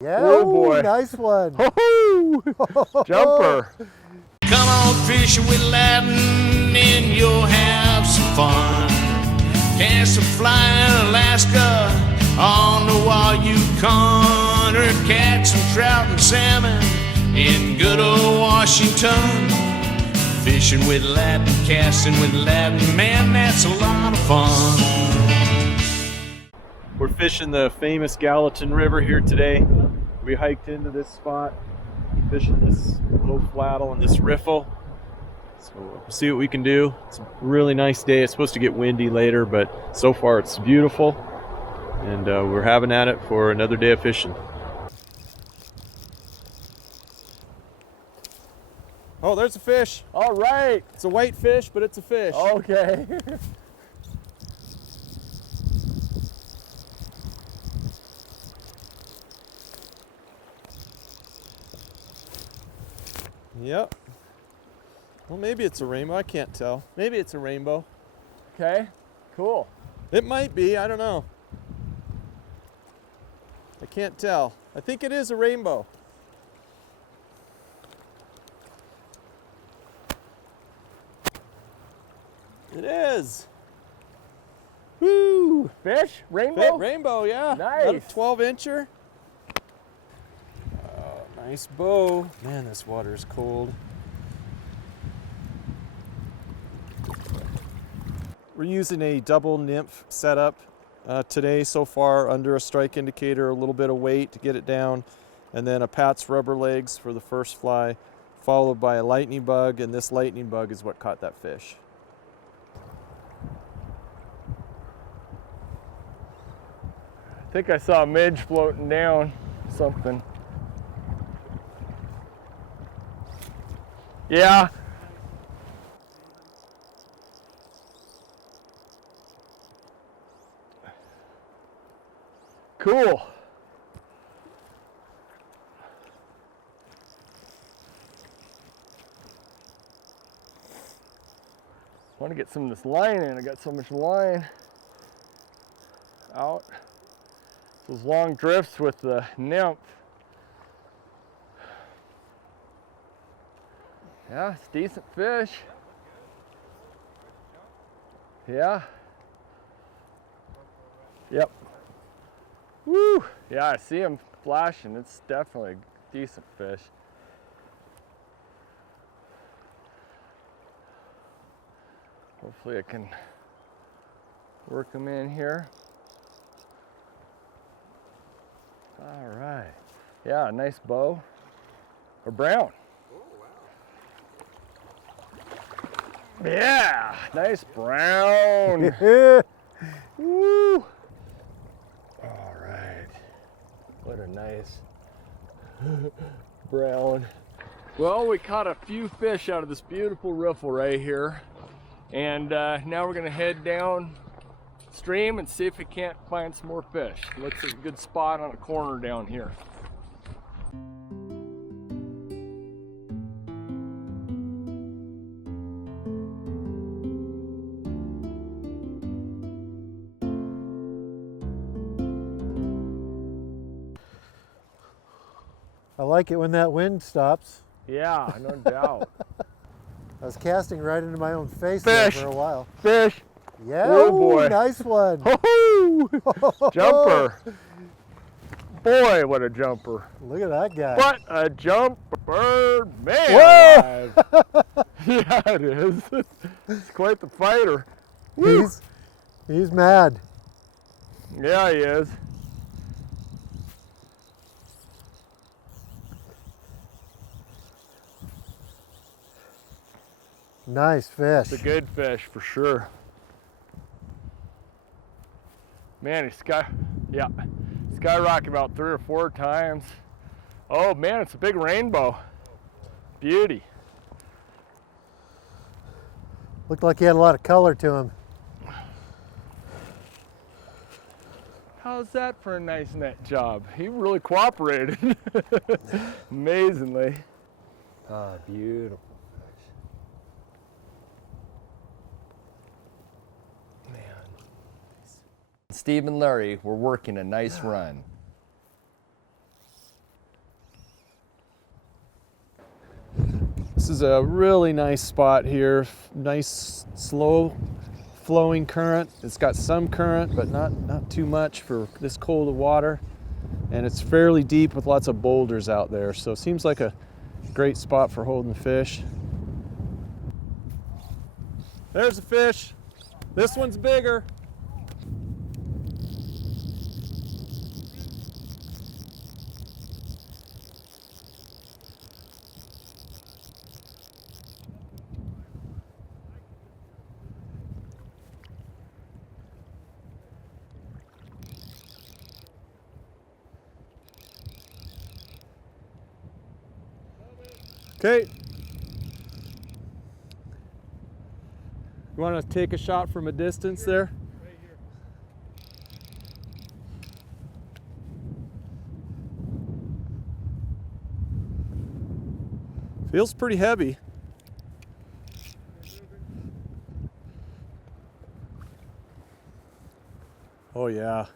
Yeah, oh boy. Nice one. Jumper. Come on fishing with Ladin and you'll have some fun. Cast a fly in Alaska on the wild Yukon, or catch some trout and salmon in good old Washington. Fishing with Ladin, casting with Ladin, man, that's a lot of fun. We're fishing the famous Gallatin River here today. We hiked into this spot, fishing this low flattle and this riffle. So we'll see what we can do. It's a really nice day. It's supposed to get windy later, but so far it's beautiful. And we're having at it for another day of fishing. Oh, there's a fish. All right. It's a white fish, but it's a fish. Okay. Yep. Well, maybe it's a rainbow. I can't tell. Maybe it's a rainbow. Okay. Cool. It might be. I don't know. I can't tell. I think it is a rainbow. It is. Woo! Fish? Rainbow? Rainbow, yeah. Nice. About a 12-incher. Oh, nice bow. Man, this water is cold. We're using a double nymph setup today so far, under a strike indicator, a little bit of weight to get it down, and then a Pat's rubber legs for the first fly, followed by a lightning bug, and this lightning bug is what caught that fish. I think I saw a midge floating down something. Yeah. Cool. I want to get some of this line in. I got so much line out. Those long drifts with the nymph. Yeah, it's decent fish. Yeah. Yep. Woo! Yeah, I see him flashing. It's definitely a decent fish. Hopefully I can work him in here. All right. Yeah, nice bow. Or brown. Oh, wow. Yeah, nice brown. Woo! All right. What a nice brown. Well, we caught a few fish out of this beautiful riffle right here. And now we're gonna head down stream and see if we can't find some more fish. Looks like a good spot on a corner down here. I like it when that wind stops. Yeah, no doubt. I was casting right into my own face Fish. there for a while. Fish. Yeah, Oh, boy. Nice one. Jumper. Boy, what a jumper. Look at that guy. What a jumper, man. Whoa! Alive. Yeah, it is. It's quite the fighter. Woo. He's mad. Yeah, he is. Nice fish. It's a good fish for sure. Man, he's skyrocketed about 3 or 4 times. Oh man, it's a big rainbow. Beauty. Looked like he had a lot of color to him. How's that for a nice net job? He really cooperated. Amazingly. Ah, beautiful. Steve and Larry were working a nice run. This is a really nice spot here. Nice, slow flowing current. It's got some current, but not too much for this cold of water. And it's fairly deep with lots of boulders out there. So it seems like a great spot for holding fish. There's a fish. This one's bigger. Okay. You want to take a shot from a distance there? Right here. Feels pretty heavy. Oh yeah.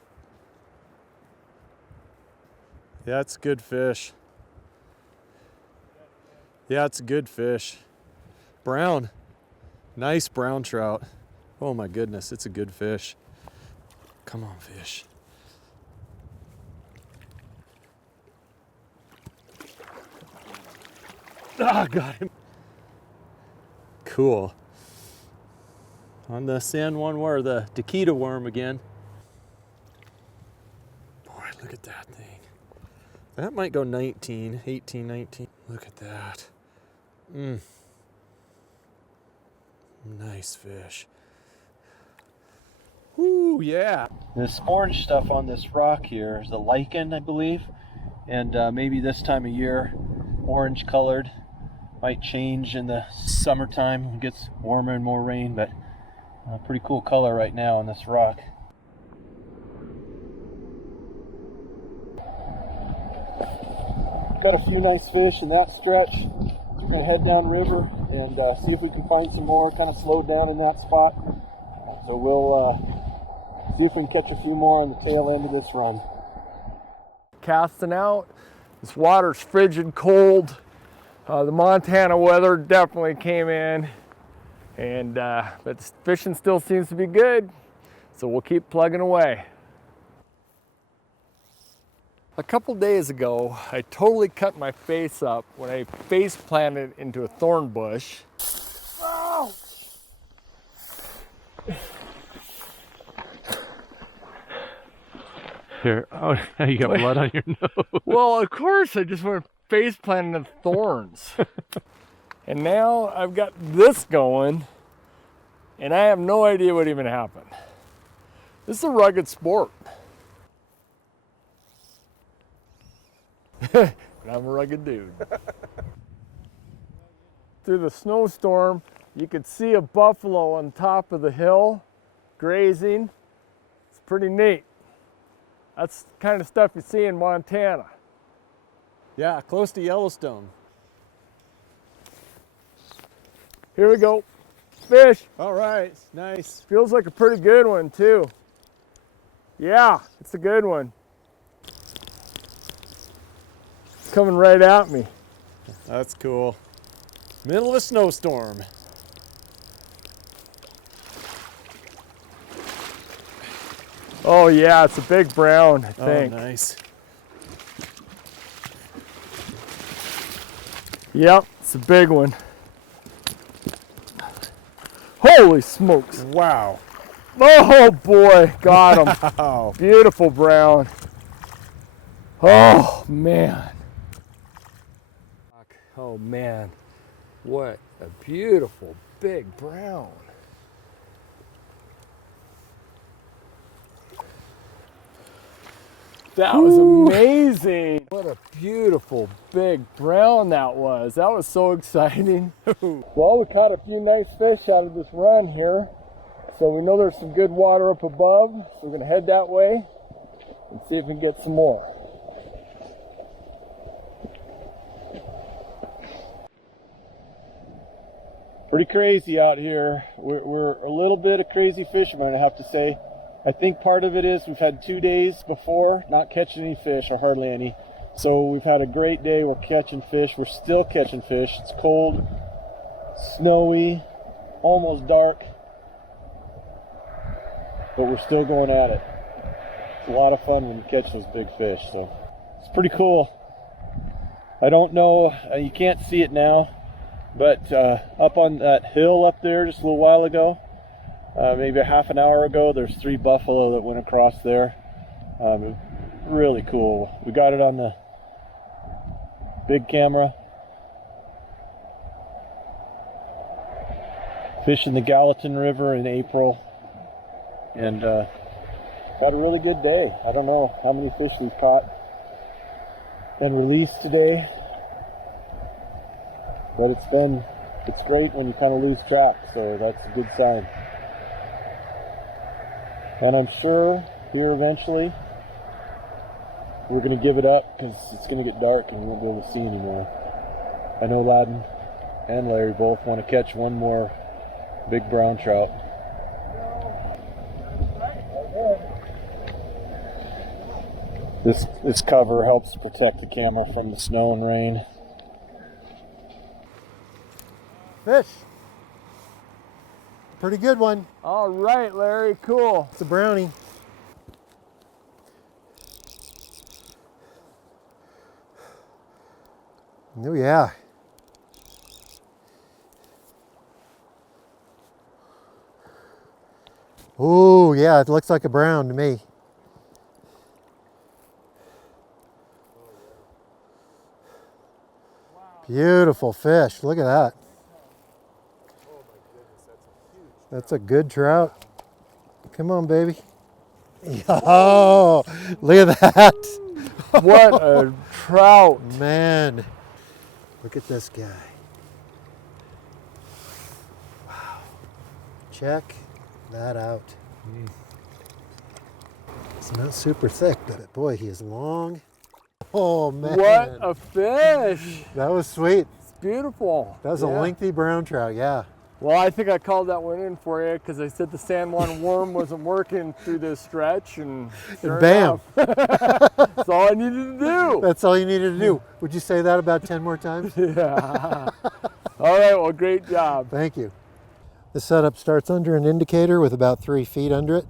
Yeah, it's a good fish. Yeah, it's a good fish. Brown. Nice brown trout. Oh my goodness, it's a good fish. Come on, fish. Ah, got him. Cool. On the San Juan worm, the Taquita worm again. Boy, look at that thing. That might go 19, 18, 19. Look at that. Nice fish. Woo, yeah. This orange stuff on this rock here is the lichen, I believe. And maybe this time of year, orange colored. Might change in the summertime. It gets warmer and more rain, but pretty cool color right now on this rock. Got a few nice fish in that stretch. We're going to head down river and see if we can find some more. Kind of slowed down in that spot. So we'll see if we can catch a few more on the tail end of this run. Casting out. This water's frigid cold. The Montana weather definitely came in, and but fishing still seems to be good, so we'll keep plugging away. A couple days ago, I totally cut my face up when I face planted into a thorn bush. Oh! Here, oh, you got blood on your nose. Well, of course, I just went face planting into thorns. And now I've got this going, and I have no idea what even happened. This is a rugged sport. And I'm a rugged dude. Through the snowstorm, you could see a buffalo on top of the hill grazing. It's pretty neat. That's the kind of stuff you see in Montana. Yeah, close to Yellowstone. Here we go. Fish. All right, nice. Feels like a pretty good one too. Yeah, it's a good one. It's coming right at me. That's cool. Middle of a snowstorm. Oh yeah, it's a big brown, I think. Oh, nice. Yep, it's a big one. Holy smokes. Wow. Oh boy, got him. Wow. Beautiful brown. Oh man. Oh man, what a beautiful big brown. That was amazing. What a beautiful big brown that was. That was so exciting. Well, we caught a few nice fish out of this run here. So we know there's some good water up above. So we're gonna head that way and see if we can get some more. Pretty crazy out here. We're a little bit of crazy fishermen, I have to say. I think part of it is we've had 2 days before not catching any fish, or hardly any. So we've had a great day. We're catching fish. We're still catching fish. It's cold. snowy, almost dark, but we're still going at it. It's a lot of fun when you catch those big fish, so it's pretty cool. I don't know, you can't see it now, but up on that hill up there just a little while ago, maybe a half an hour ago, there's 3 buffalo that went across there. Really cool. We got it on the big camera. Fishing the Gallatin River in April, and got a really good day. I don't know how many fish we've caught and released today, but it's great when you kind of lose track, so that's a good sign. And I'm sure here eventually we're going to give it up because it's going to get dark and we won't be able to see anymore. I know Ladin and Larry both want to catch one more big brown trout. This cover helps protect the camera from the snow and rain. Fish. Pretty good one. All right, Larry, cool. It's a brownie. Oh yeah. Oh yeah, it looks like a brown to me. Beautiful fish. Look at that. That's a good trout. Come on, baby. Oh, look at that. What a trout. Man, look at this guy. Wow. Check that out. It's not super thick, but boy, he is long. Oh, man. What a fish. That was sweet. It's beautiful. That was a lengthy brown trout, yeah. Well, I think I called that one in for you because I said the San Juan worm wasn't working through this stretch, and sure bam. That's all I needed to do. That's all you needed to do. Would you say that about 10 more times? Yeah. All right, well, great job. Thank you. The setup starts under an indicator with about 3 feet under it.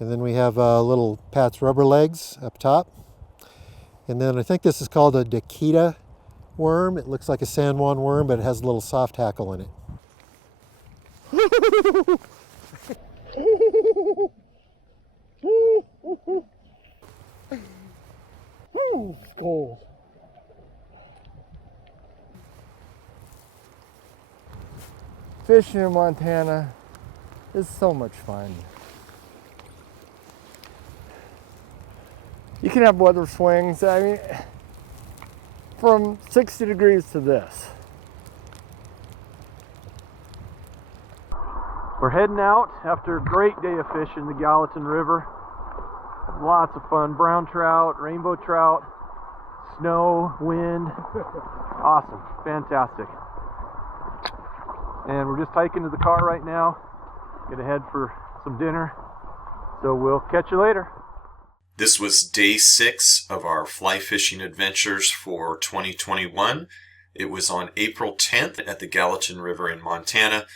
And then we have little Pat's rubber legs up top. And then I think this is called a Dakita worm. It looks like a San Juan worm, but it has a little soft hackle in it. Ooh, it's cold. Fishing in Montana is so much fun. You can have weather swings. I mean, from 60 degrees to this. We're heading out after a great day of fishing in the Gallatin River. Lots of fun. Brown trout, rainbow trout, snow, wind. Awesome. Fantastic. And we're just hiking to the car right now. Gonna head for some dinner. So we'll catch you later. This was day 6 of our fly fishing adventures for 2021. It was on April 10th at the Gallatin River in Montana.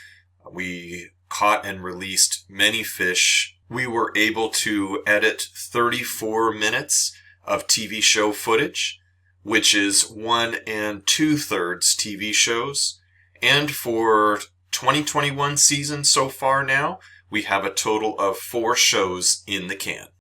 We caught and released many fish. We were able to edit 34 minutes of TV show footage, which is 1 2/3 TV shows. And for 2021 season so far now, we have a total of 4 shows in the can.